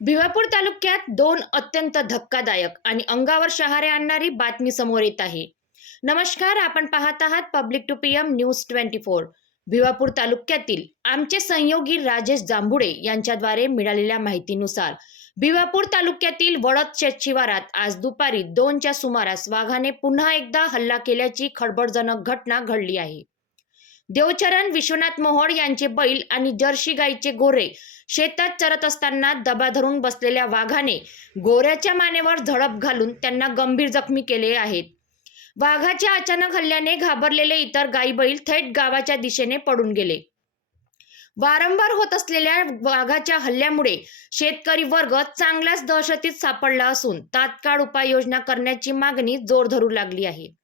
भिवापूर तालुक्यात दोन अत्यंत धक्कादायक आणि अंगावर शहारे आणणारी बातमी समोर येत आहे. नमस्कार, आपण पाहत आहात Public to PM News 24. Bhiwapur तालुक्यातील आमचे सहयोगी राजेश जांभुडे यांच्याद्वारे मिळालेल्या माहितीनुसार भिवापूर तालुक्यातील वडद शेतशिवारात आज दुपारी 2च्या सुमारास वाघाने पुन्हा एकदा हल्ला केल्याची खळबळजनक घटना घडली आहे. देवचरण विश्वनाथ मोहोळ यांचे बैल आणि जर्सी गाईचे गोरे शेतात चरत असताना दबा धरून बसलेल्या वाघाने गोऱ्याच्या मानेवर झडप घालून त्यांना गंभीर जखमी केले आहेत. वाघाच्या अचानक हल्ल्याने घाबरलेले इतर गाई बैल थेट गावाच्या दिशेने पडून गेले. वारंवार होत असलेल्या वाघाच्या हल्ल्यामुळे शेतकरी वर्ग चांगलाच दहशतीत सापडला असून तात्काळ उपाययोजना करण्याची मागणी जोर धरू लागली आहे.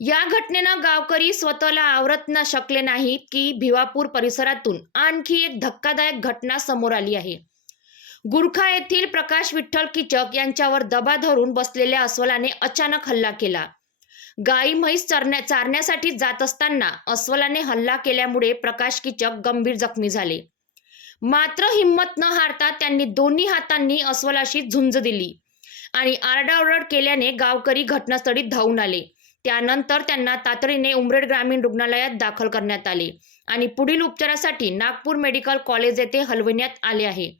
या घटनेनं गावकरी स्वतःला आवरत न शकले नाहीत की भिवापूर परिसरातून आणखी एक धक्कादायक घटना समोर आली आहे. गुरखा येथील प्रकाश विठ्ठल किचक यांच्यावर दबा धरून बसलेल्या अस्वलाने अचानक हल्ला केला. गाई म्हैस चारण्यासाठी जात असताना अस्वलाने हल्ला केल्यामुळे प्रकाश किचक गंभीर जखमी झाले. मात्र हिंमत न हारता त्यांनी दोन्ही हातांनी अस्वलाशी झुंज दिली आणि आरडाओरड केल्याने गावकरी घटनास्थळी धावून आले. त्यानंतर त्यांना तातडीने उमरेड ग्रामीण रुग्णालयात दाखल करण्यात आले आणि पुढील उपचारासाठी नागपूर मेडिकल कॉलेज येथे हलविण्यात आले आहे.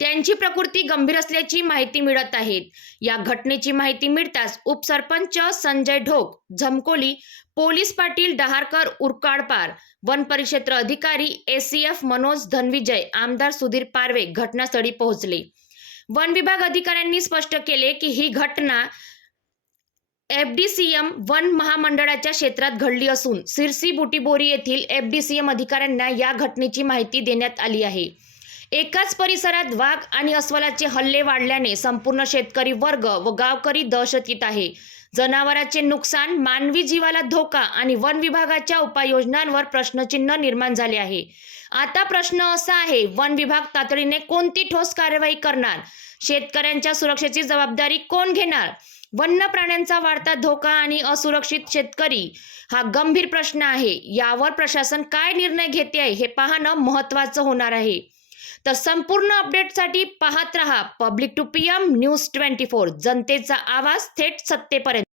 त्यांची प्रकृती गंभीर असल्याची माहिती मिळत आहे. या घटनेची माहिती मिळताच उपसरपंच संजय ढोक झमकोली, पोलीस पाटील डहारकर उरकाडपार, वन परिक्षेत्र अधिकारी एसीएफ मनोज धनविजय, आमदार सुधीर पारवे घटनास्थळी पोहोचले. वन विभाग अधिकाऱ्यांनी स्पष्ट केले की ही घटना एफडीसीएम वन महामंडळाच्या क्षेत्रात घडली असून सिरसी बुटीबोरी येथील एफडीसीएम अधिकाऱ्यांना या घटनेची माहिती देण्यात आली आहे. एकाच परिसरात वाघ आणि अस्वलाचे हल्ले वाढल्याने संपूर्ण शेतकरी वर्ग व गावकरी दहशतीत आहे. जनावरांचे नुकसान, मानवी जीवाला धोका आणि वन विभागाच्या उपाययोजनांवर प्रश्नचिन्ह निर्माण झाले आहे. आता प्रश्न असा आहे, वन विभाग तातडीने कोणती ठोस कार्यवाही करणार? शेतकऱ्यांच्या सुरक्षेची जबाबदारी कोण घेणार? वन्य प्राण्यांचा वाढता धोका आणि असुरक्षित शेतकरी हा गंभीर प्रश्न आहे. यावर प्रशासन काय निर्णय घेते हे पाहणं महत्त्वाचं होणार आहे. तर संपूर्ण अपडेटसाठी पाहत रहा पब्लिक टू पीएम न्यूज 24, जनतेचा आवाज थेट सत्तेपर्यंत.